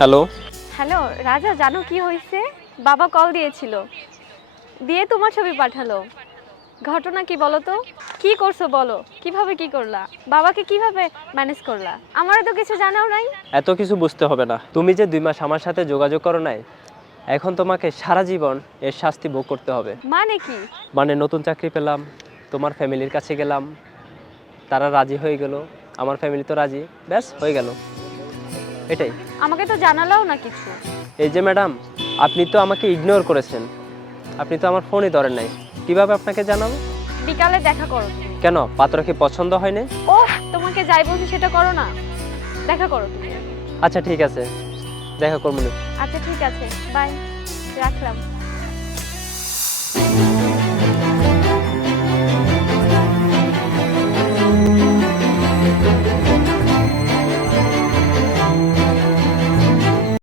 Hello. Hello রাজা, জানো কি হয়েছে? বাবা কল দিয়েছিল, দিয়ে তোমার ছবি পাঠালো। ঘটনা কি বলো তো? কি করছো বলো, কিভাবে কি করলা, বাবাকে কিভাবে ম্যানেজ করলা? আমারও তো কিছু জানাও নাই। এত কিছু বুঝতে হবে না। তুমি যে 2 মাস আমার সাথে যোগাযোগ করো নাই, এখন তোমাকে সারা জীবন এর শাস্তি ভোগ করতে হবে। মানে কি? মানে নতুন চাকরি পেলাম, তোমার ফ্যামিলির কাছে গেলাম, তারা রাজি হয়ে গেল, আমার ফ্যামিলি তো রাজি, ব্যাস হয়ে গেল, এটাই। আমাকে তো জানালাও না কিছু। এই যে ম্যাডাম, আপনি তো আমাকে ইগনোর করেছেন, আপনি তো আমার ফোনই ধরেন নাই, কিভাবে আপনাকে জানাবো? বিকালে দেখা করো তুমি। কেন, পাত্র কি পছন্দ হয় না? ও, তোমাকে যাই বলছি সেটা করো না, দেখা করো তুমি। আচ্ছা ঠিক আছে, দেখা করবো না। আচ্ছা ঠিক আছে, বাই, রাখলাম।